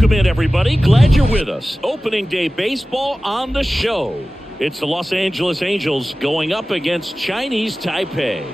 Welcome in, everybody. Glad you're with us. Opening day baseball on the show. It's the Los Angeles Angels going up against Chinese Taipei.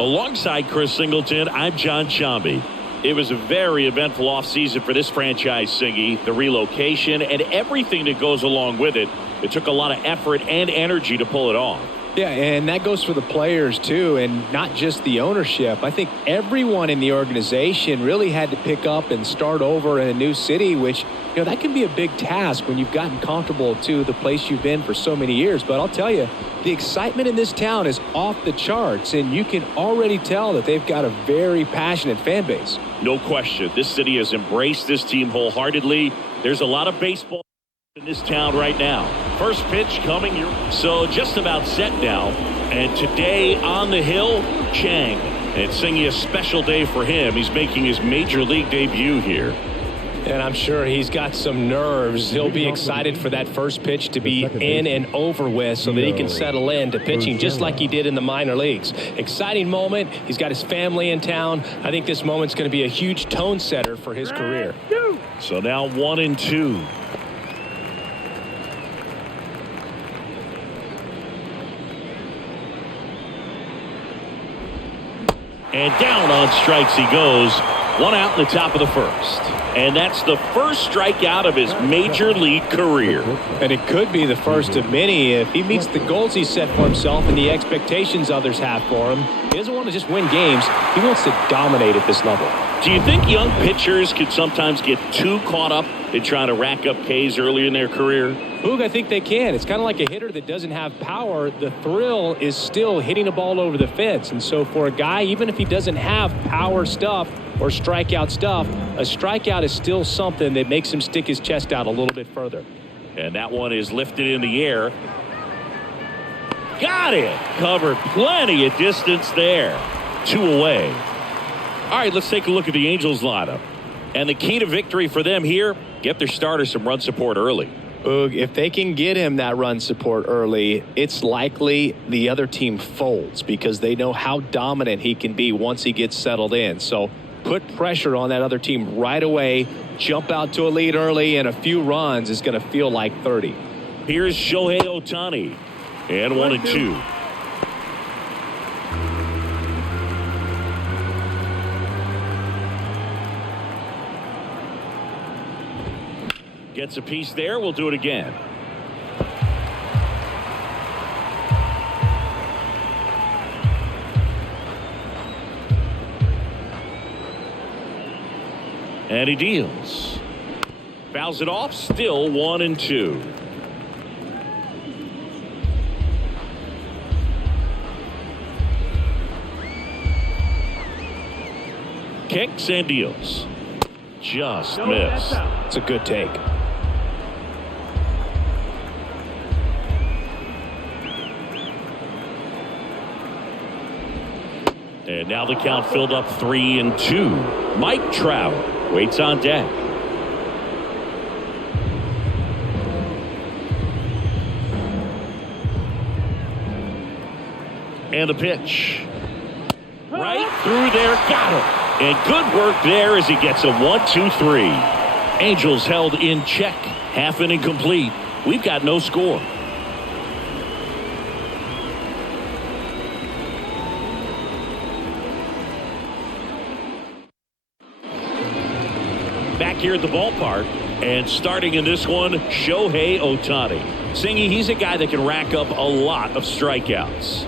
Alongside Chris Singleton, I'm John Chambi. It was a very eventful offseason for this franchise, Singy. The relocation and everything that goes along with it. It took a lot of effort and energy to pull it off. Yeah, and that goes for the players, too, and not just the ownership. I think everyone in the organization really had to pick up and start over in a new city, which, that can be a big task when you've gotten comfortable to the place you've been for so many years. But I'll tell you, the excitement in this town is off the charts, and you can already tell that they've got a very passionate fan base. No question. This city has embraced this team wholeheartedly. There's a lot of baseball in this town right now. First pitch coming your so just about set now, and today on the hill, Chang. It's singing a special day for him. He's making his major league debut here. And I'm sure he's got some nerves. He'll be excited for that first pitch to be in and over with so that he can settle into pitching just like he did in the minor leagues. Exciting moment. He's got his family in town. I think this moment's going to be a huge tone setter for his career. So now 1-2. And down on strikes he goes. One out in the top of the first. And that's the first strikeout of his major league career. And it could be the first of many if he meets the goals he set for himself and the expectations others have for him. He doesn't want to just win games. He wants to dominate at this level. Do you think young pitchers could sometimes get too caught up in trying to rack up Ks early in their career? Boog, I think they can. It's kind of like a hitter that doesn't have power. The thrill is still hitting a ball over the fence. And so for a guy, even if he doesn't have power stuff or strikeout stuff, a strikeout is still something that makes him stick his chest out a little bit further. And that one is lifted in the air. Got it. Covered plenty of distance there. 2 away. All right, let's take a look at the Angels lineup. And the key to victory for them here, get their starter some run support early. Boog, if they can get him that run support early, it's likely the other team folds because they know how dominant he can be once he gets settled in. So put pressure on that other team right away, jump out to a lead early, and a few runs is going to feel like 30. Here's Shohei Ohtani. And 1-2. Gets a piece there. We'll do it again. And he deals. Fouls it off. Still 1-2. Kicks and deals. Just missed. It's a good take. And now the count filled up 3-2. Mike Trout waits on deck. And the pitch. Right through there. Got him. And good work there as he gets a 1-2-3. Angels held in check. Half inning complete. We've got no score. Back here at the ballpark, and starting in this one, Shohei Ohtani. Singy, he's a guy that can rack up a lot of strikeouts.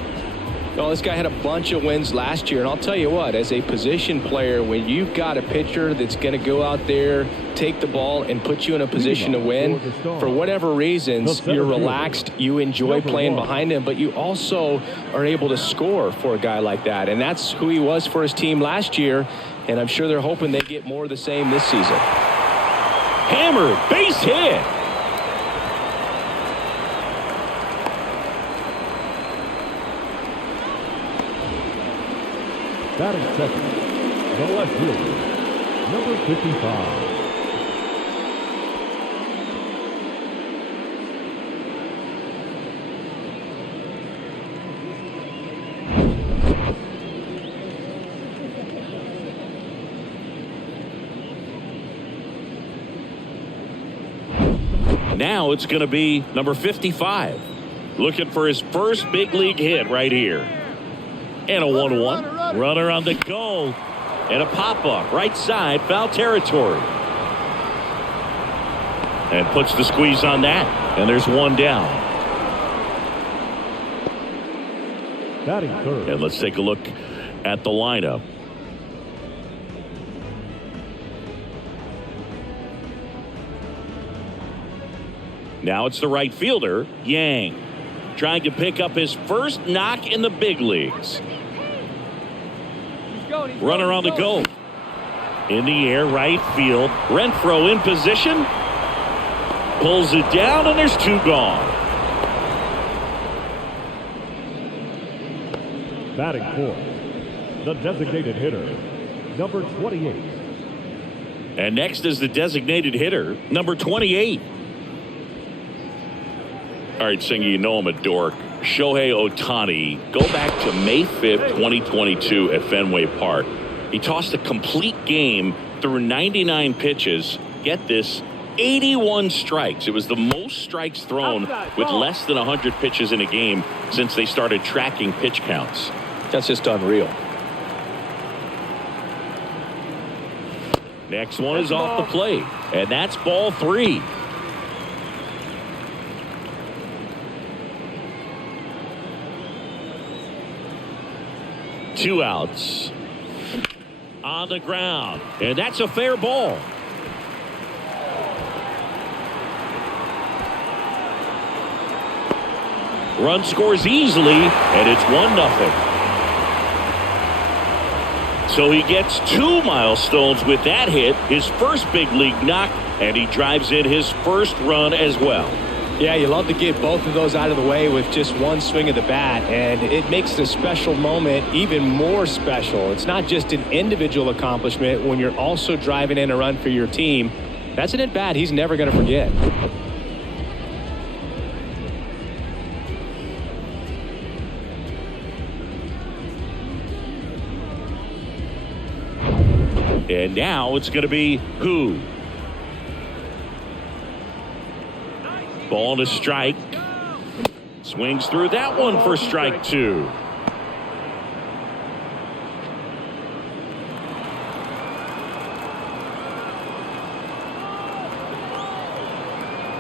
Well, this guy had a bunch of wins last year, and I'll tell you what, as a position player, when you've got a pitcher that's going to go out there, take the ball, and put you in a position to win, for whatever reasons, you're relaxed, you enjoy playing behind him, but you also are able to score for a guy like that, and that's who he was for his team last year, and I'm sure they're hoping they get more of the same this season. Hammered, base hit. Batting second, the left fielder, number 55. Now it's going to be number 55. Looking for his first big league hit right here. And a 1-1. Runner on the go. And a pop-up. Right side. Foul territory. And puts the squeeze on that. And there's one down. Batting third. And let's take a look at the lineup. Now it's the right fielder, Yang, trying to pick up his first knock in the big leagues. Runner on the go. In the air, right field. Renfroe in position. Pulls it down, and there's two gone. Batting fourth, the designated hitter, number 28. And next is the designated hitter, number 28. All right, Singy, you know I'm a dork. Shohei Ohtani, go back to May 5th, 2022 at Fenway Park. He tossed a complete game through 99 pitches. Get this, 81 strikes. It was the most strikes thrown with less than 100 pitches in a game since they started tracking pitch counts. That's just unreal. Next one is off the plate, and that's ball 3. Two outs. On the ground. And that's a fair ball. Run scores easily, and it's 1-0. So he gets 2 milestones with that hit, his first big league knock, and he drives in his first run as well. Yeah, you love to get both of those out of the way with just one swing of the bat, and it makes the special moment even more special. It's not just an individual accomplishment when you're also driving in a run for your team. That's an at-bat he's never going to forget. And now it's going to be who? Ball and a strike. Swings through that one for strike 2.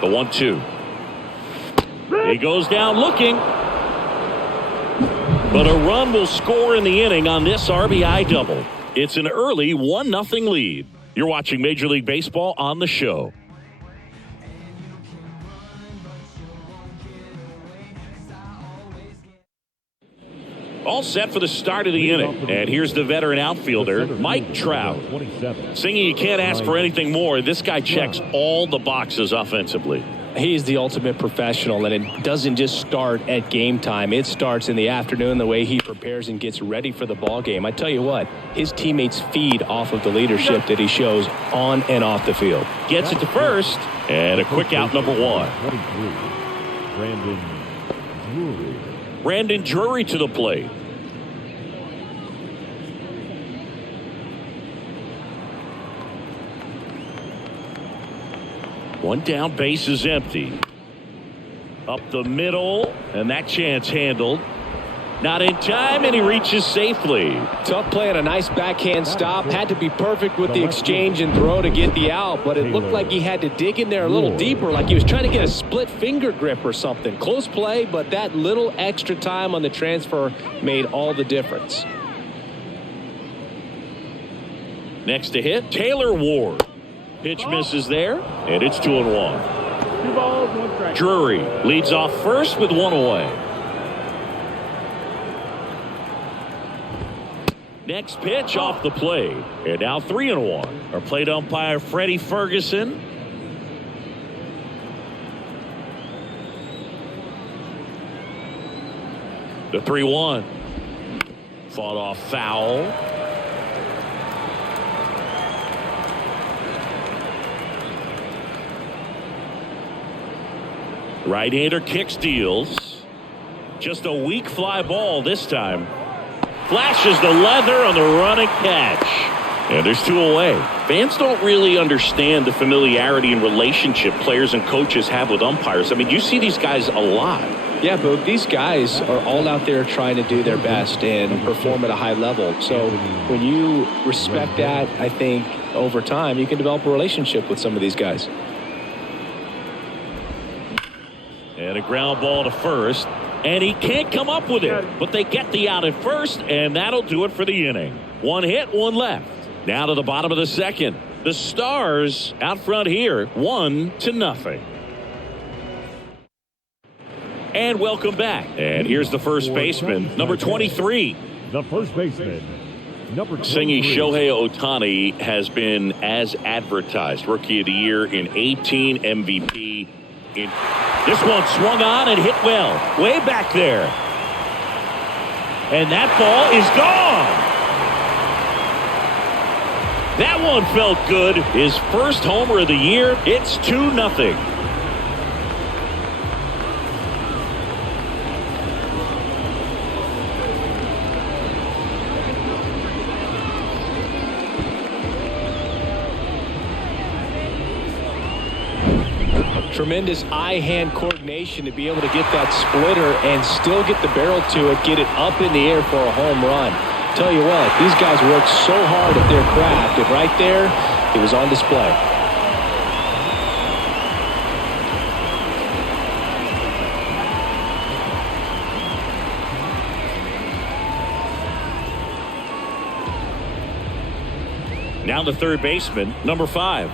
The 1-2. He goes down looking. But a run will score in the inning on this RBI double. It's an early 1-0 lead. You're watching Major League Baseball on the show. All set for the start of the inning. And here's the veteran outfielder, Mike Trout. Singing, you can't ask for anything more. This guy checks all the boxes offensively. He's the ultimate professional, and it doesn't just start at game time. It starts in the afternoon, the way he prepares and gets ready for the ball game. I tell you what, his teammates feed off of the leadership that he shows on and off the field. Gets it to first, and a quick out, number 1. Brandon Drury to the plate. One down, base is empty. Up the middle, and that chance handled. Not in time, and he reaches safely. Tough play and a nice backhand stop. Had to be perfect with the exchange and throw to get the out, but it looked like he had to dig in there a little deeper, like he was trying to get a split finger grip or something. Close play, but that little extra time on the transfer made all the difference. Next to hit, Taylor Ward. Pitch misses there, and it's 2-1. 2 balls, 1 strike. Drury leads off first with 1 away. Next pitch off the plate, and now 3-1. Our plate umpire, Freddie Ferguson. The 3-1. Fought off foul. Right-hander kick steals. Just a weak fly ball this time. Flashes the leather on the running catch. And there's 2 away. Fans don't really understand the familiarity and relationship players and coaches have with umpires. I mean, you see these guys a lot. Yeah, Boog, these guys are all out there trying to do their best and perform at a high level. So when you respect that, I think over time you can develop a relationship with some of these guys. And a ground ball to first. And he can't come up with it. But they get the out at first, and that'll do it for the inning. 1 hit, 1 left. Now to the bottom of the second. The Stars out front here, 1-0. And welcome back. And here's the first baseman, number 23. The first baseman, number 23. Singing Shohei Ohtani has been as advertised. Rookie of the Year in 18, MVP. This one swung on and hit well. Way back there. And that ball is gone. That one felt good. His first homer of the year. It's 2-0. Tremendous eye-hand coordination to be able to get that splitter and still get the barrel to it, get it up in the air for a home run. Tell you what, these guys worked so hard at their craft, and right there, it was on display. Now the third baseman, number 5.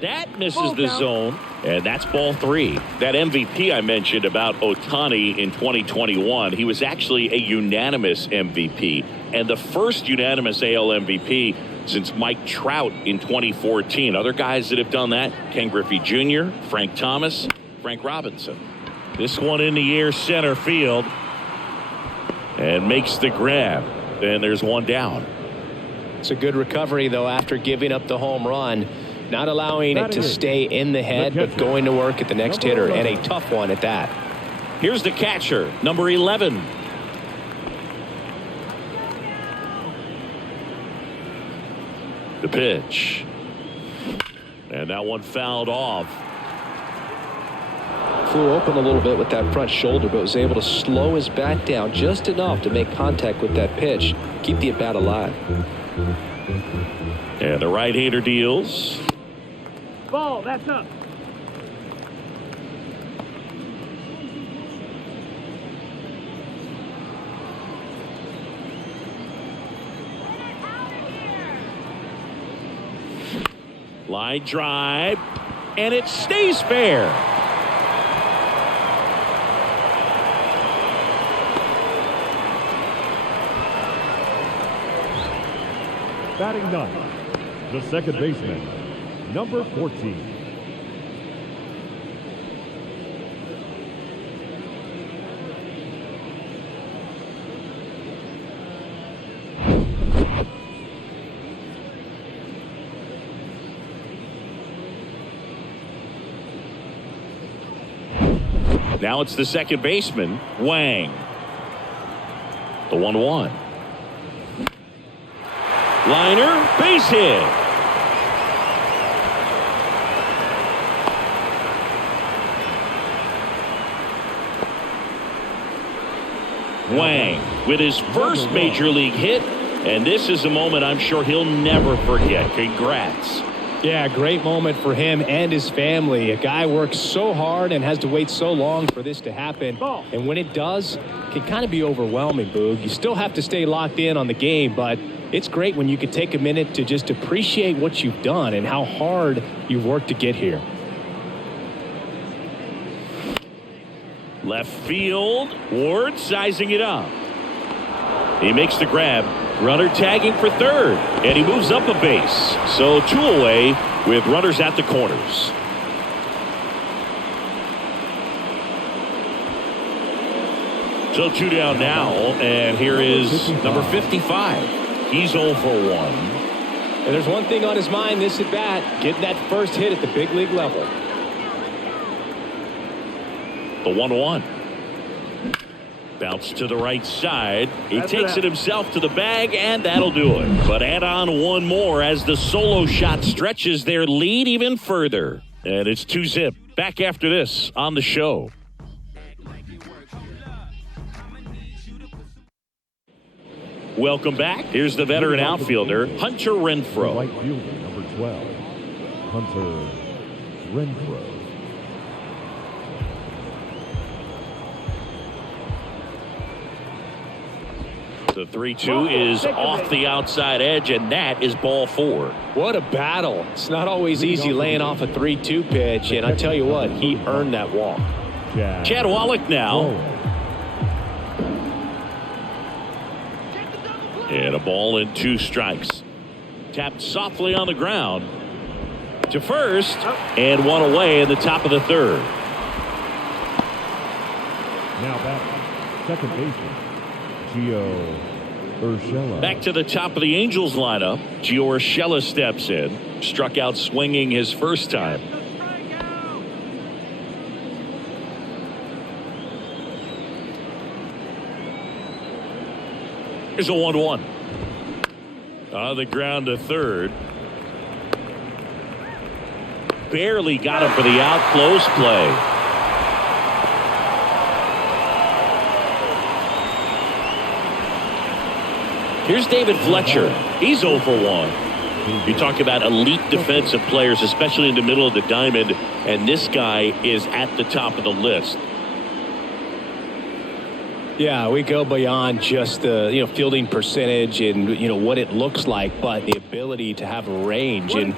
That misses the zone, and that's ball 3. That MVP I mentioned about Ohtani in 2021, he was actually a unanimous MVP, and the first unanimous AL MVP since Mike Trout in 2014. Other guys that have done that, Ken Griffey Jr., Frank Thomas, Frank Robinson. This one in the air center field, and makes the grab. And there's one down. It's a good recovery, though, after giving up the home run. Not allowing it to stay in the head, but going to work at the next hitter, and a tough one at that. Here's the catcher, number 11. The pitch. And that one fouled off. Flew open a little bit with that front shoulder, but was able to slow his bat down just enough to make contact with that pitch. Keep the at-bat alive. And the right-hander deals. Ball, that's up. Line drive, and it stays fair. Batting ninth, the second baseman, number 14. Now it's the second baseman, Wang. The 1-1. Liner, base hit. Wang with his first major league hit, and this is a moment I'm sure he'll never forget. Congrats. Yeah, great moment for him and his family. A guy works so hard and has to wait so long for this to happen. And when it does, it can kind of be overwhelming, Boog. You still have to stay locked in on the game, but it's great when you can take a minute to just appreciate what you've done and how hard you've worked to get here. Left field, Ward sizing it up. He makes the grab. Runner tagging for third, and he moves up a base. So 2 away with runners at the corners. So 2 down now, and here is number 55. He's 0 for 1. And there's one thing on his mind this at bat, getting that first hit at the big league level. The 1-1. Bounce to the right side. He takes it himself to the bag, and that'll do it. But add on one more as the solo shot stretches their lead even further. And it's 2-zip. Back after this on the show. Welcome back. Here's the veteran outfielder, Hunter Renfroe. Right fielder, number 12, Hunter Renfroe. The 3-2 is off the outside edge, and that is ball 4. What a battle. It's not always easy laying off a 3-2 pitch, and I tell you what, he earned that walk. Chad Wallach now. And a ball and 2 strikes. Tapped softly on the ground to first, and one away in the top of the 3rd. Now back, second baseman, Gio Urshela. Back to the top of the Angels lineup. Gio Urshela steps in. Struck out swinging his first time. Here's a 1-1. On the ground to 3rd. Barely got him for the out. Close play. Here's David Fletcher. He's 0 for 1. You talk about elite defensive players, especially in the middle of the diamond, and this guy is at the top of the list. Yeah, we go beyond just the fielding percentage and what it looks like, but the ability to have range and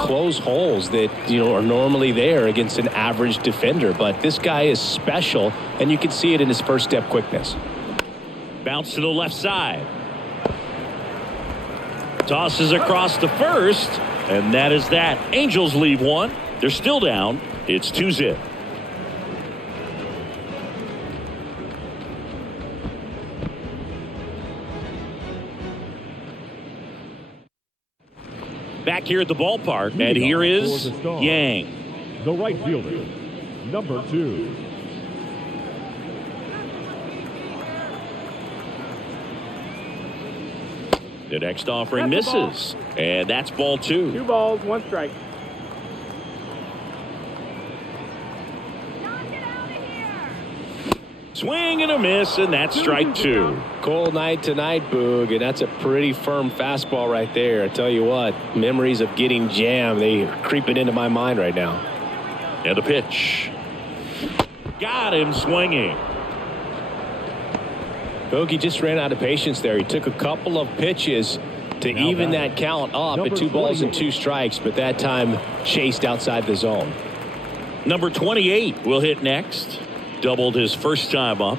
close holes that are normally there against an average defender. But this guy is special, and you can see it in his first step quickness. Bounce to the left side. Tosses across to first, and that is that. Angels leave 1. They're still down. It's 2-zip. Back here at the ballpark, and here is Yang. The right fielder, number 2. The next offering misses, and that's ball 2. 2 balls, 1 strike. Swing and a miss, and that's strike 2. Cold night tonight, Boog, and that's a pretty firm fastball right there. I tell you what, memories of getting jammed, they are creeping into my mind right now. And the pitch. Got him swinging. Boog, just ran out of patience there. He took a couple of pitches to even that count up at 2 balls and 2 strikes, but that time chased outside the zone. Number 28 will hit next. Doubled his first time up.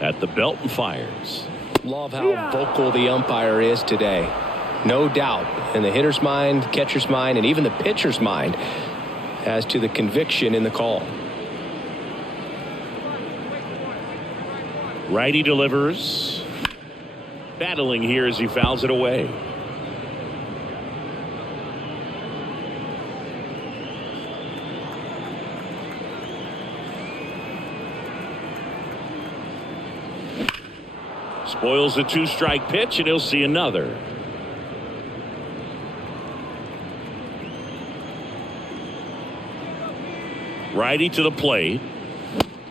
At the belt and fires. Love how vocal the umpire is today. No doubt in the hitter's mind, catcher's mind, and even the pitcher's mind as to the conviction in the call. Righty delivers. Battling here as he fouls it away. Spoils a 2-strike pitch, and he'll see another. Righty to the plate.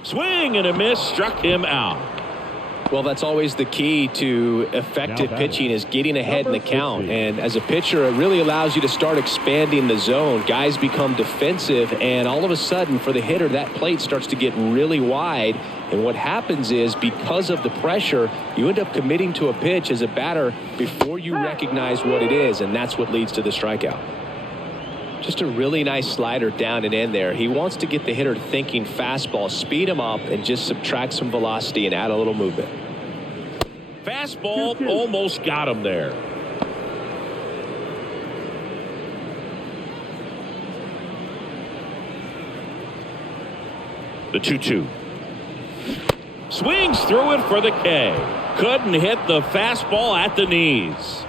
Swing and a miss, struck him out. Well, that's always the key to effective pitching, is getting ahead in the count. And as a pitcher, it really allows you to start expanding the zone. Guys become defensive, and all of a sudden, for the hitter, that plate starts to get really wide. And what happens is, because of the pressure, you end up committing to a pitch as a batter before you recognize what it is, and that's what leads to the strikeout. Just a really nice slider down and in there. He wants to get the hitter thinking fastball, speed him up, and just subtract some velocity and add a little movement. Fastball almost got him there. The 2-2. Swings through it for the K. Couldn't hit the fastball at the knees.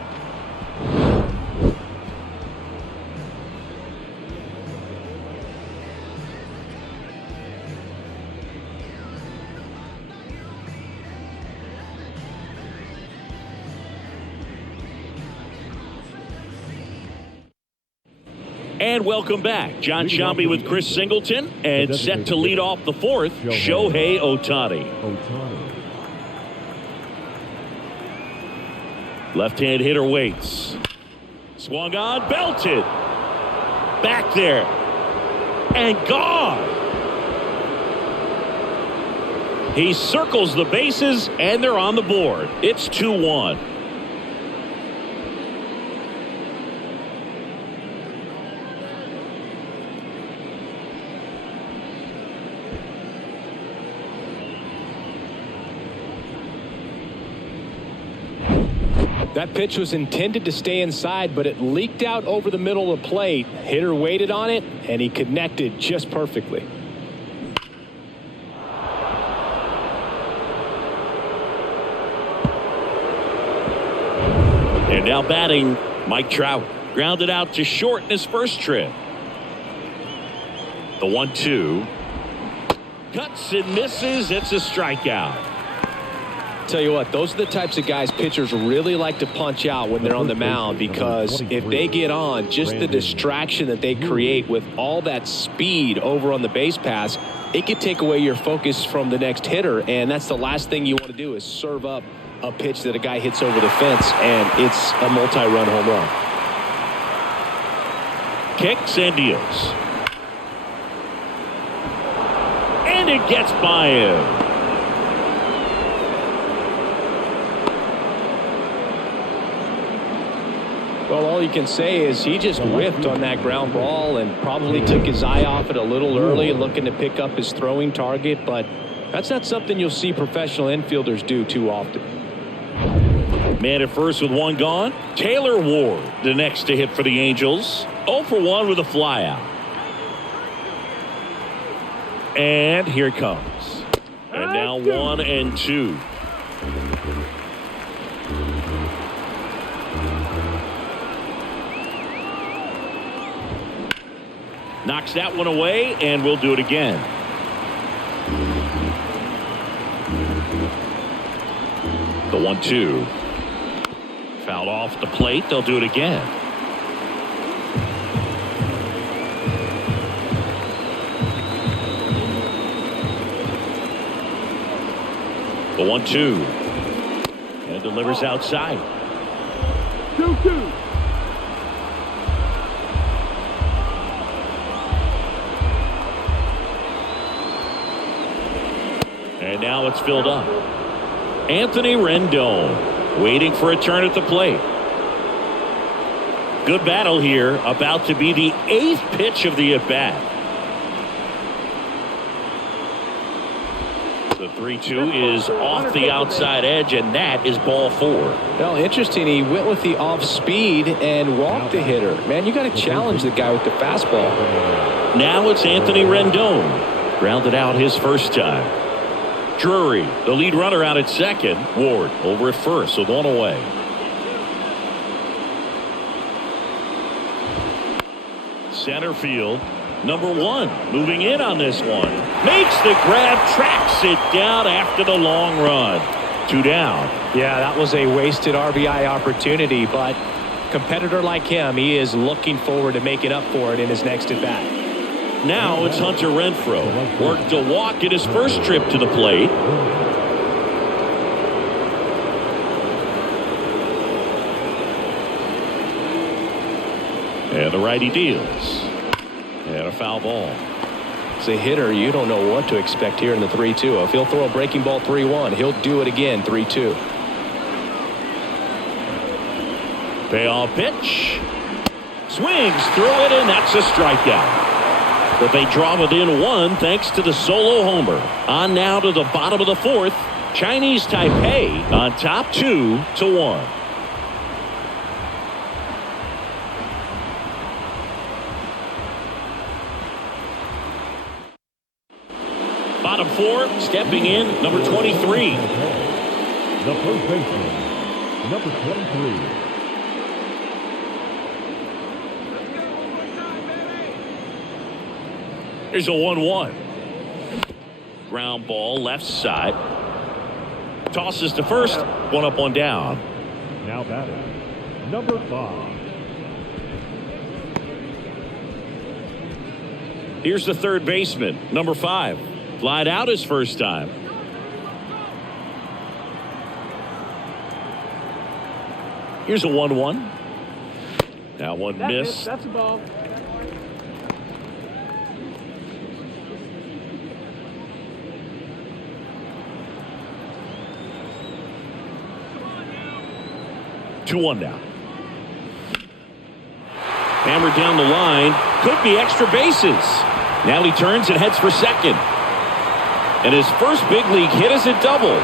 And welcome back. John Shambi with Chris Singleton. And set to lead off the fourth, Shohei Ohtani. Left-hand hitter waits. Swung on, belted. Back there. And gone. He circles the bases, and they're on the board. It's 2-1. That pitch was intended to stay inside, but it leaked out over the middle of the plate. Hitter waited on it, and he connected just perfectly. And now batting, Mike Trout. Grounded out to short in his first trip. The 1-2. Cuts and misses. It's a strikeout. Tell you what, those are the types of guys pitchers really like to punch out when they're on the mound, because if they get on, just the distraction that they create with all that speed over on the base pass, it could take away your focus from the next hitter, and that's the last thing you want to do is serve up a pitch that a guy hits over the fence, and it's a multi-run home run. Kicks and deals. And it gets by him. Well, all you can say is he just whiffed on that ground ball and probably took his eye off it a little early, looking to pick up his throwing target, but that's not something you'll see professional infielders do too often. Man at first with one gone. Taylor Ward, the next to hit for the Angels. 0 for 1 with a flyout. And here it comes. And now 1 and 2. Knocks that one away, and we'll do it again. The 1-2. Fouled off the plate. They'll do it again. The 1-2. And delivers outside. 2-2. And now it's filled up. Anthony Rendon waiting for a turn at the plate. Good battle here. About to be the 8th pitch of the at-bat. The 3-2 is off the outside edge, and that is ball 4. Well, interesting. He went with the off speed and walked the hitter. Man, you got to challenge the guy with the fastball. Now it's Anthony Rendon. Grounded out his first time. Drury, the lead runner, out at second. Ward over at first with 1 away. Center field, number 1, moving in on this one. Makes the grab, tracks it down after the long run. 2 down. Yeah, that was a wasted RBI opportunity, but competitor like him, he is looking forward to making up for it in his next at bat. Now it's Hunter Renfroe. Worked a walk in his first trip to the plate. And the righty deals. And a foul ball. As a hitter, you don't know what to expect here in the 3-2. If he'll throw a breaking ball 3-1, he'll do it again 3-2. Payoff pitch. Swings through it, and that's a strikeout. But they draw within 1 thanks to the solo homer. On now to the bottom of the 4th. Chinese Taipei on top 2-1. Bottom 4, stepping in, number 23. The first baseman, number 23. Here's a 1-1. Ground ball left side. Tosses to first. 1 up, 1 down. Now batting, number 5. Here's the third baseman, number 5. Flied out his first time. Here's a 1-1. That one missed. That's a ball. Two one now. Hammered down the line. Could be extra bases. Now he turns and heads for second. And his first big league hit is a double.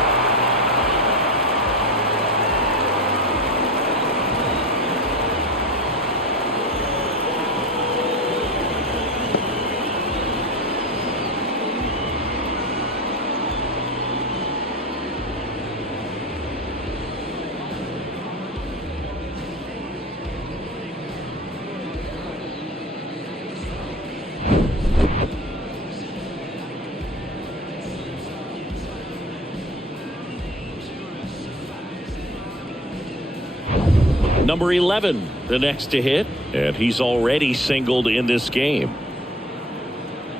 Number 11, the next to hit, and he's already singled in this game.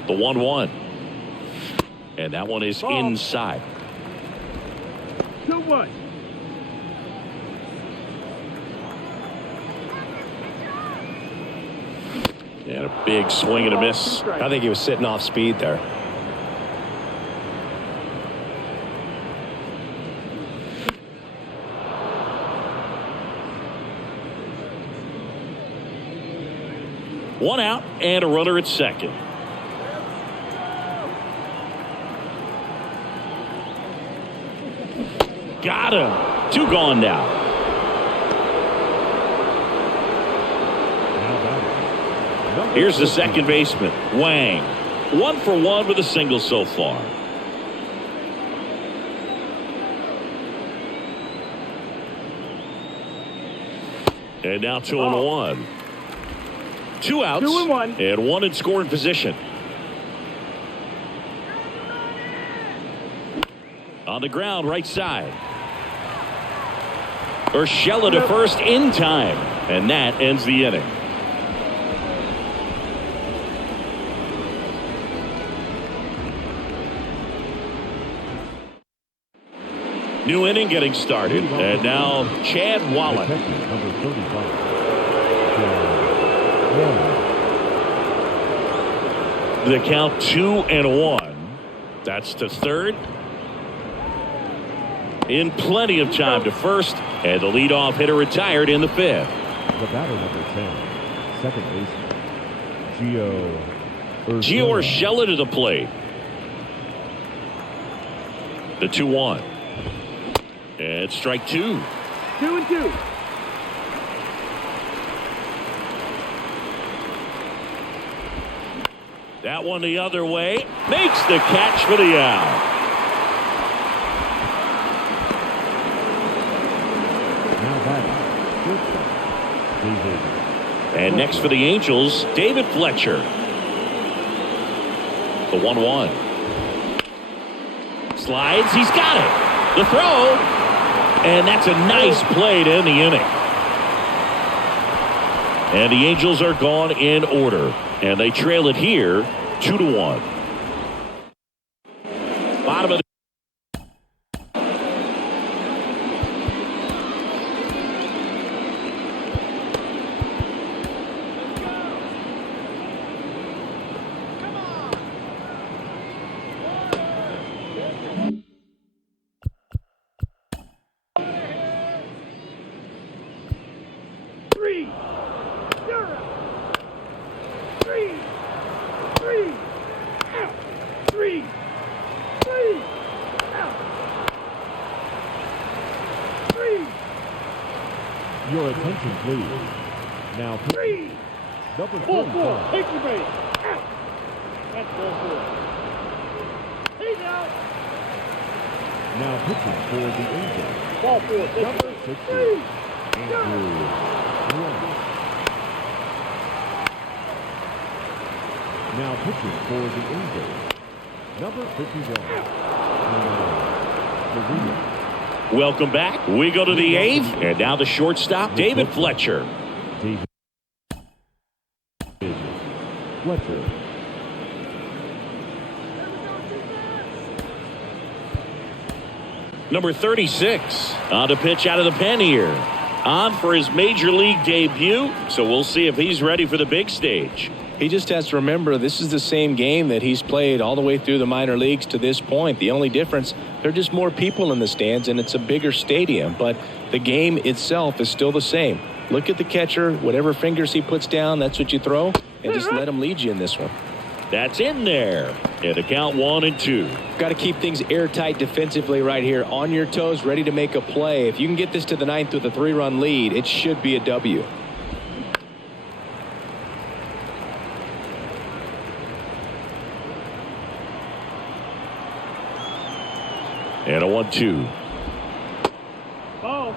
The 1-1. And that one is inside. 2-1. And a big swing and a miss. I think he was sitting off speed there. One out and a runner at second. Got him. 2 gone now. Here's the second baseman, Wang. 1 for 1 with a single so far. And now 2-1. 2 outs 2-1. and 1 in scoring position. On the ground, right side. Urshela to first in time, and that ends the inning. New inning getting started, and now Chad Wallen. Number 35. The count 2-1. That's to third. In plenty of time to first, and the leadoff hitter retired in the 5th. The batter, number 10, second baseman, Gio Urshela to the plate. The 2-1. And strike 2. 2-2. That one the other way. Makes the catch for the out. Now batting, David. And next for the Angels, David Fletcher. The 1-1. Slides. He's got it. The throw. And that's a nice play to end the inning. And the Angels are gone in order. And they trail it here 2-1. Bottom of the Your attention, please. Now, number 4-4. 45. Take the base. Out. That's 4-4. He's out. Now pitching for the Angels. Ball 4. Number 60, Andrew Warren. Now pitching for the Angels. Number 51, Serena. Welcome back. We go to the 8th, and now the shortstop, David Fletcher. David Fletcher. Number 36 on to pitch out of the pen here. On for his major league debut, so we'll see if he's ready for the big stage. He just has to remember this is the same game that he's played all the way through the minor leagues to this point. The only difference, there are just more people in the stands and it's a bigger stadium, but the game itself is still the same. Look at the catcher, whatever fingers he puts down, that's what you throw, and just let him lead you in this one. That's in there. And the count 1-2. Got to keep things airtight defensively right here. On your toes, ready to make a play. If you can get this to the ninth with a 3-run lead, it should be a W. And a 1-2. Ball.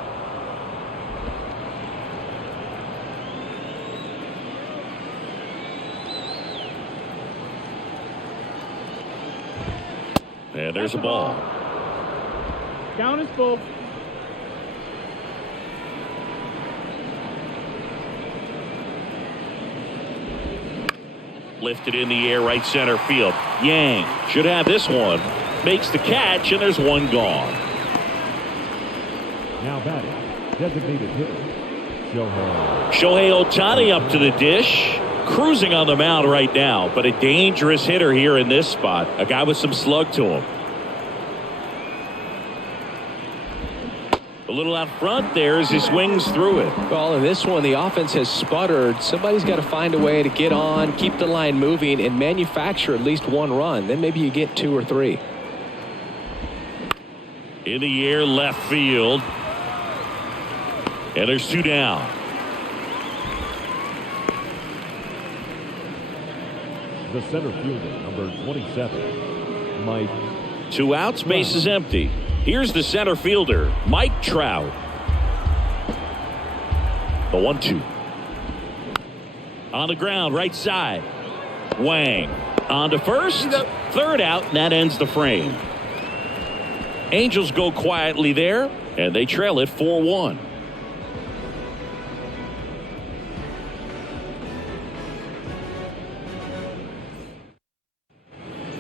And there's a ball. Count is full. Lifted in the air, right center field. Yang should have this one. Makes the catch, and there's one gone. Now batting, designated hitter, Shohei Ohtani up to the dish. Cruising on the mound right now, but a dangerous hitter here in this spot. A guy with some slug to him. A little out front there as he swings through it. Well, in this one, the offense has sputtered. Somebody's got to find a way to get on, keep the line moving, and manufacture at least one run. Then maybe you get 2 or 3. In the air, left field. And there's 2 down. the center fielder, number 27, Mike. 2 outs, base is empty. Here's the center fielder, Mike Trout. The 1-2. On the ground, right side. Wang on to first. Third out, and that ends the frame. Angels go quietly there, and they trail it 4-1.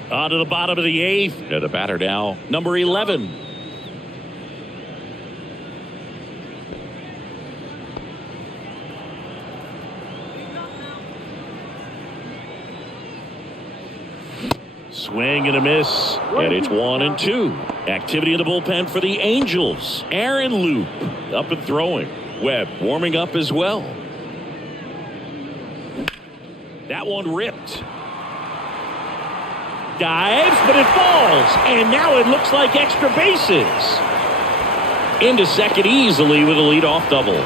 On to the bottom of the 8th. And the batter now, number 11. Swing and a miss, and it's 1-2. Activity in the bullpen for the Angels. Aaron Loop up and throwing. Webb warming up as well. That one ripped. Dives, but it falls, and now it looks like extra bases. Into second easily with a leadoff double.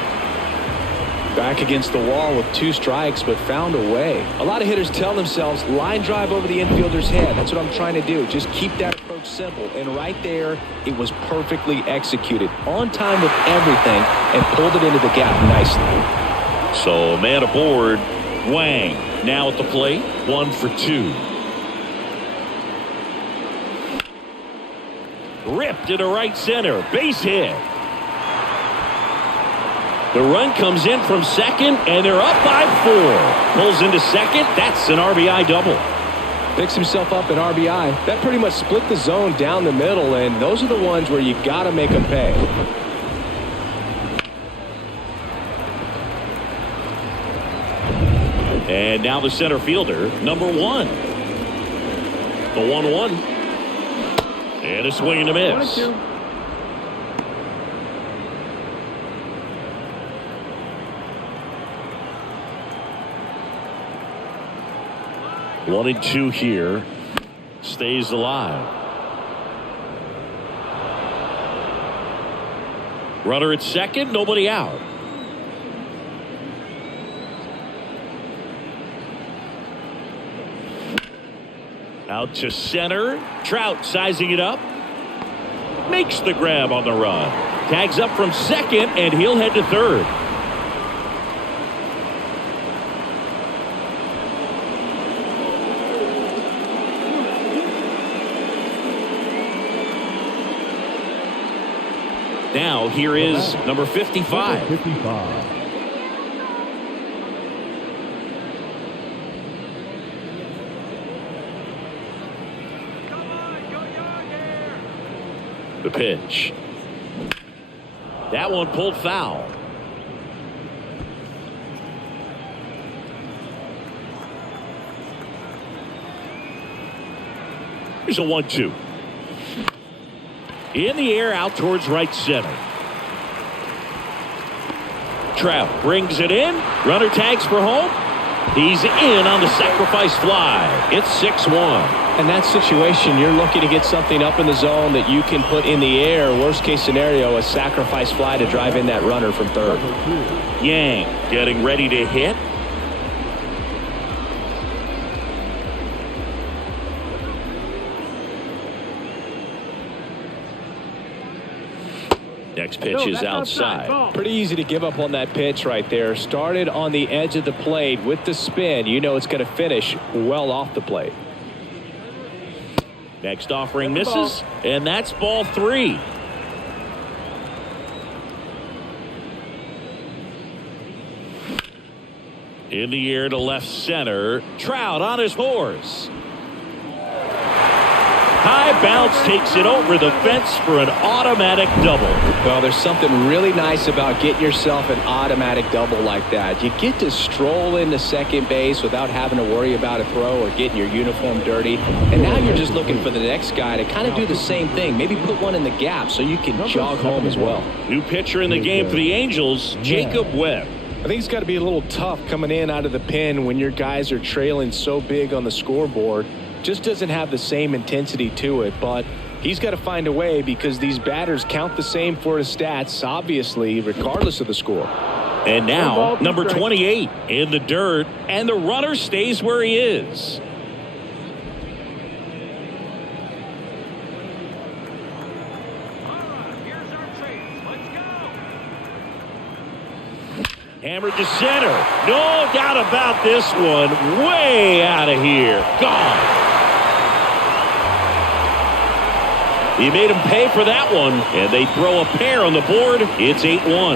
Back against the wall with 2 strikes, but found a way. A lot of hitters tell themselves, line drive over the infielder's head. That's what I'm trying to do. Just keep that approach simple. And right there, it was perfectly executed. On time with everything, and pulled it into the gap nicely. So, man aboard, Wang now at the plate, 1 for 2. Ripped into right center, base hit. The run comes in from second, and they're up by 4. Pulls into second. That's an RBI double. Picks himself up an RBI. That pretty much split the zone down the middle, and those are the ones where you got to make them pay. And now the center fielder, number 1. The 1-1. And a swing and a miss. 1-2. 1-2 here. Stays alive. Runner at second, nobody out. Out to center. Trout sizing it up. Makes the grab on the run. Tags up from second, and he'll head to third. Now here is number 55. 55. The pitch. That one pulled foul. Here's a 1-2. In the air out towards right center. Trout brings it in. Runner tags for home. He's in on the sacrifice fly. It's 6-1. In that situation, you're looking to get something up in the zone that you can put in the air. Worst case scenario, a sacrifice fly to drive in that runner from third. Yang getting ready to hit. Next pitch is outside. Pretty easy to give up on that pitch right there. Started on the edge of the plate with the spin. You know it's going to finish well off the plate. Next offering misses, and that's ball 3. In the air to left center. Trout on his horse. High bounce takes it over the fence for an automatic double. Well, there's something really nice about getting yourself an automatic double like that. You get to stroll into second base without having to worry about a throw or getting your uniform dirty. And now you're just looking for the next guy to kind of do the same thing. Maybe put one in the gap so you can jog home as well. New pitcher in the game for the Angels, Jacob Webb. I think it's got to be a little tough coming in out of the pen when your guys are trailing so big on the scoreboard. Just doesn't have the same intensity to it, but he's got to find a way because these batters count the same for his stats, obviously, regardless of the score. And now, number 28 in the dirt, and the runner stays where he is. Hammered to center. No doubt about this one. Way out of here. Gone. He made him pay for that one, and they throw a pair on the board. It's 8-1.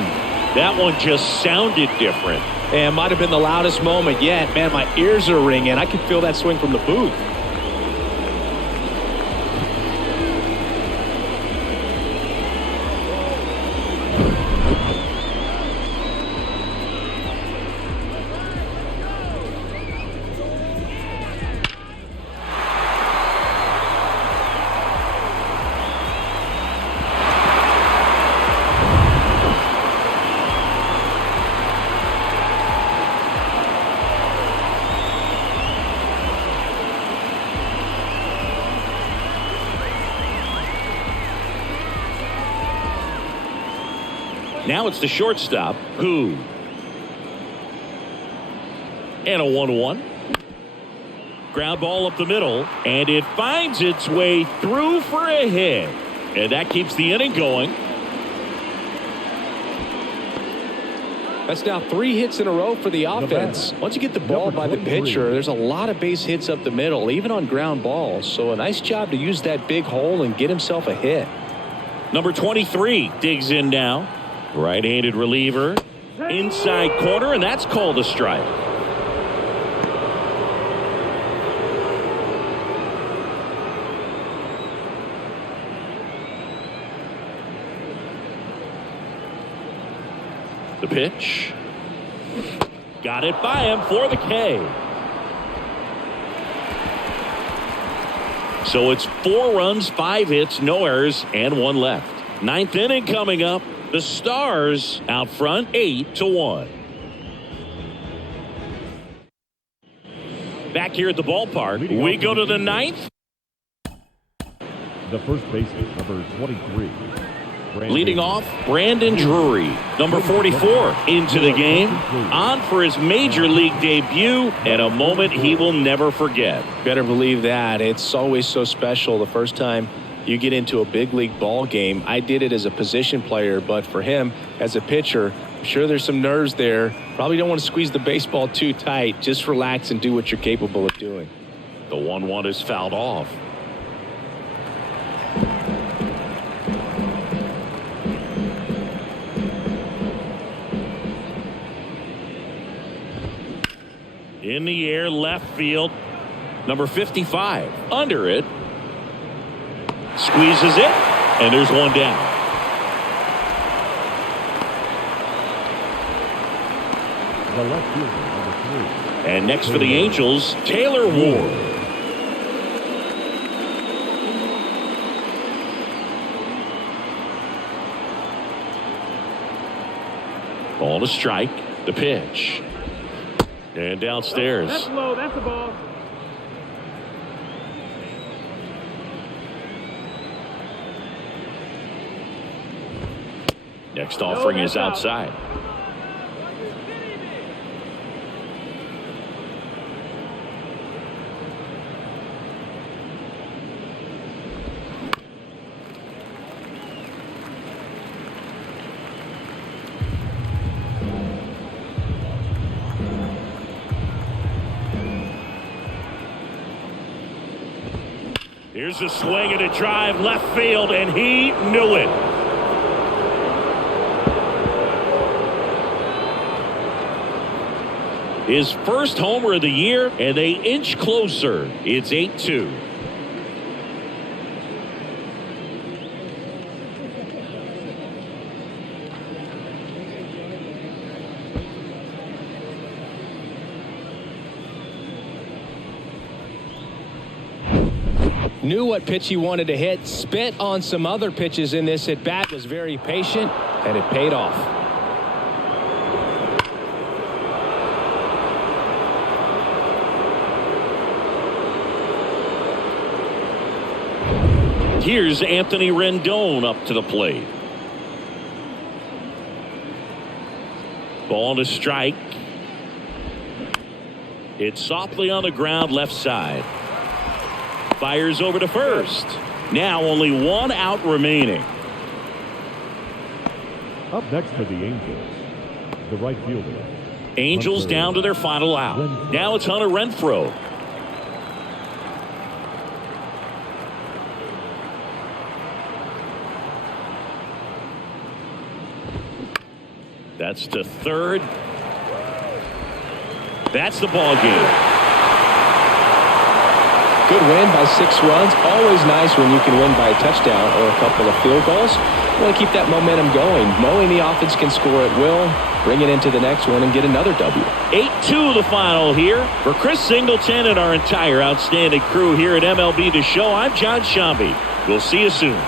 That one just sounded different. And might have been the loudest moment yet. Man, my ears are ringing. I can feel that swing from the booth. Now it's the shortstop, who? And a 1-1. Ground ball up the middle, and it finds its way through for a hit. And that keeps the inning going. That's now 3 hits in a row for the offense. Once you get the ball by the pitcher, there's a lot of base hits up the middle, even on ground balls. So a nice job to use that big hole and get himself a hit. Number 23 digs in now. Right-handed reliever. Inside corner, and that's called a strike. The pitch. Got it by him for the K. So it's 4 runs, 5 hits, no errors, and 1 left. 9th inning coming up. The Stars out front 8-1. Back here at the ballpark, we go to the 9th. The first baseman, number 23. Leading off, Brandon Drury, number 44, into the game, on for his major league debut, and a moment he will never forget. Better believe that. It's always so special the first time you get into a big league ball game. I did it as a position player, but for him as a pitcher, I'm sure there's some nerves there. Probably don't want to squeeze the baseball too tight. Just relax and do what you're capable of doing. The 1-1 is fouled off. In the air, left field. Number 55 under it. Squeezes it. And there's one down. The left fielder, number 3. And next for the Angels, Taylor Ward. Ball to strike. The pitch. And downstairs. That's low. That's the ball. Next offering is outside. Here's a swing and a drive left field, and he knew it. His first homer of the year, and they inch closer. It's 8-2. Knew what pitch he wanted to hit, spit on some other pitches in this at bat, was very patient, and it paid off. Here's Anthony Rendon up to the plate. Ball to strike. It's softly on the ground left side. Fires over to first. Now only one out remaining. Up next for the Angels, the right fielder. Angels down to their final out. Now it's Hunter Renfroe. That's to third. That's the ball game. Good win by 6 runs. Always nice when you can win by a touchdown or a couple of field goals. You want to keep that momentum going. Knowing the offense can score at will, bring it into the next one and get another W. 8-2 the final here. For Chris Singleton and our entire outstanding crew here at MLB The Show, I'm John Shambi. We'll see you soon.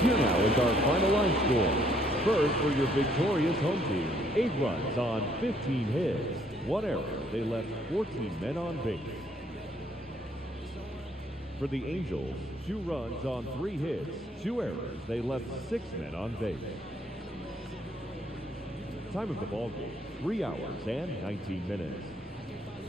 Here now is our final line score. First, for your victorious home team, 8 runs on 15 hits. 1 error. They left 14 men on base. For the Angels, 2 runs on 3 hits. 2 errors. They left 6 men on base. Time of the ball game, 3 hours and 19 minutes.